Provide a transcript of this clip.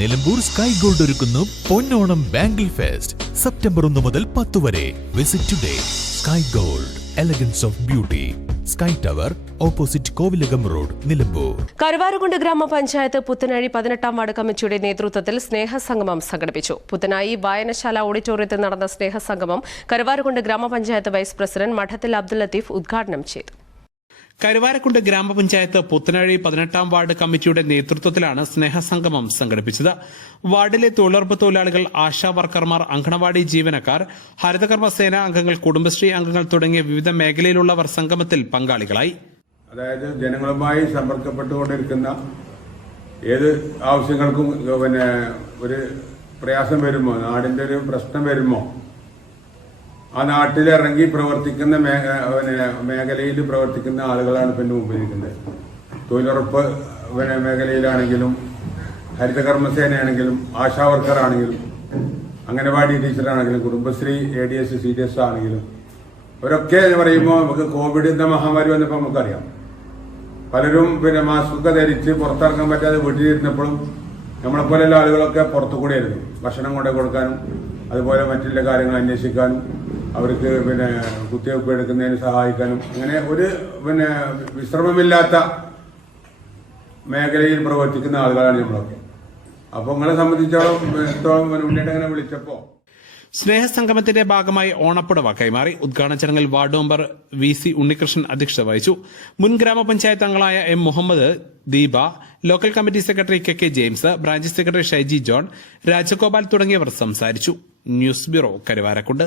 Nilambur sky gold ഒരുക്കുന്നു പൊന്നോണം bangle fest September ഒന്ന് മുതൽ പത്ത് വരെ. Visit today sky gold elegance of beauty sky tower opposite Kovilakam road Nilambur Karuvarakundu ഗ്രാമപഞ്ചായത്ത് പുത്തനാഴി പതിനെട്ടാം വാർഡ് കമ്മിറ്റിയുടെ നേതൃത്വത്തിൽ സ്നേഹസംഗമം സംഘടിപ്പിച്ചു. പുത്തനായി വായനശാല ഓഡിറ്റോറിയത്തിൽ നടന്ന സ്നേഹസംഗമം കരുവാരുകുണ്ട് ഗ്രാമപഞ്ചായത്ത് വൈസ് പ്രസിഡന്റ് മഠത്തിൽ അബ്ദുൽ ലത്തീഫ് ഉദ്ഘാടനം ചെയ്തു. കരുവാരക്കുണ്ട് ഗ്രാമപഞ്ചായത്ത് പുത്തനഴി പതിനെട്ടാം വാർഡ് കമ്മിറ്റിയുടെ നേതൃത്വത്തിലാണ് സ്നേഹസംഗമം സംഘടിപ്പിച്ചത്. വാർഡിലെ തൊഴിലുറപ്പ് തൊഴിലാളികൾ ആശാ വർക്കർമാർ അങ്കണവാടി ജീവനക്കാർ ഹരിതകർമ്മ സേന അംഗങ്ങൾ കുടുംബശ്രീ അംഗങ്ങൾ തുടങ്ങിയ വിവിധ മേഖലയിലുള്ളവർ സംഗമത്തിൽ പങ്കാളികളായി. അതായത് ജനങ്ങളുമായി സമ്പർക്കപ്പെട്ടുകൊണ്ടിരിക്കുന്ന ഏത് ആവശ്യങ്ങൾക്കും പിന്നെ ഒരു പ്രയാസം വരുമോ? നാടിന്റെ ഒരു പ്രശ്നം വരുമോ? ആ നാട്ടിലിറങ്ങി പ്രവർത്തിക്കുന്ന മേഖലയിൽ പ്രവർത്തിക്കുന്ന ആളുകളാണ് പിന്നെ മുമ്പിലിരിക്കുന്നത്. തൊഴിലുറപ്പ് പിന്നെ മേഖലയിലാണെങ്കിലും ഹരിതകർമ്മസേനയാണെങ്കിലും ആശാ വർക്കറാണെങ്കിലും anganwadi ടീച്ചറാണെങ്കിലും Kudumbashree A D S C D S ആണെങ്കിലും ഇവരൊക്കെ എന്ന് പറയുമ്പോൾ നമുക്ക് കോവിഡ് എന്ന മഹാമാരി വന്നപ്പോൾ നമുക്കറിയാം. പലരും പിന്നെ മാസ്കൊക്കെ ധരിച്ച് പുറത്തിറങ്ങാൻ പറ്റാതെ വീട്ടിലിരുന്നപ്പോഴും നമ്മളെപ്പോലെയുള്ള ആളുകളൊക്കെ പുറത്തു കൂടെയായിരുന്നു ഭക്ഷണം കൊണ്ടു കൊടുക്കാനും അതുപോലെ മറ്റുള്ള കാര്യങ്ങൾ അന്വേഷിക്കാനും അവർക്ക് പിന്നെ കുത്തിവെപ്പ് എടുക്കുന്നതിന് സഹായിക്കാനും അങ്ങനെ ഒരു പിന്നെ വിശ്രമമില്ലാത്ത മേഖലയിൽ പ്രവർത്തിക്കുന്ന ആളുകളാണ് നമ്മളൊക്കെ. അപ്പോൾ നിങ്ങളെ സംബന്ധിച്ചോളം അങ്ങനെ വിളിച്ചപ്പോൾ സ്നേഹസംഗമത്തിന്റെ ഭാഗമായി ഓണപ്പുടവ കൈമാറി. ഉദ്ഘാടന ചടങ്ങിൽ ward member V C Unnikrishnan അധ്യക്ഷത വഹിച്ചു. മുൻ ഗ്രാമപഞ്ചായത്ത് അംഗങ്ങളായ M Muhammad Deepa local committee secretary K K James branch secretary Shaiji John Rajagopal തുടങ്ങിയവർ സംസാരിച്ചു. News bureau Karuvarakundu.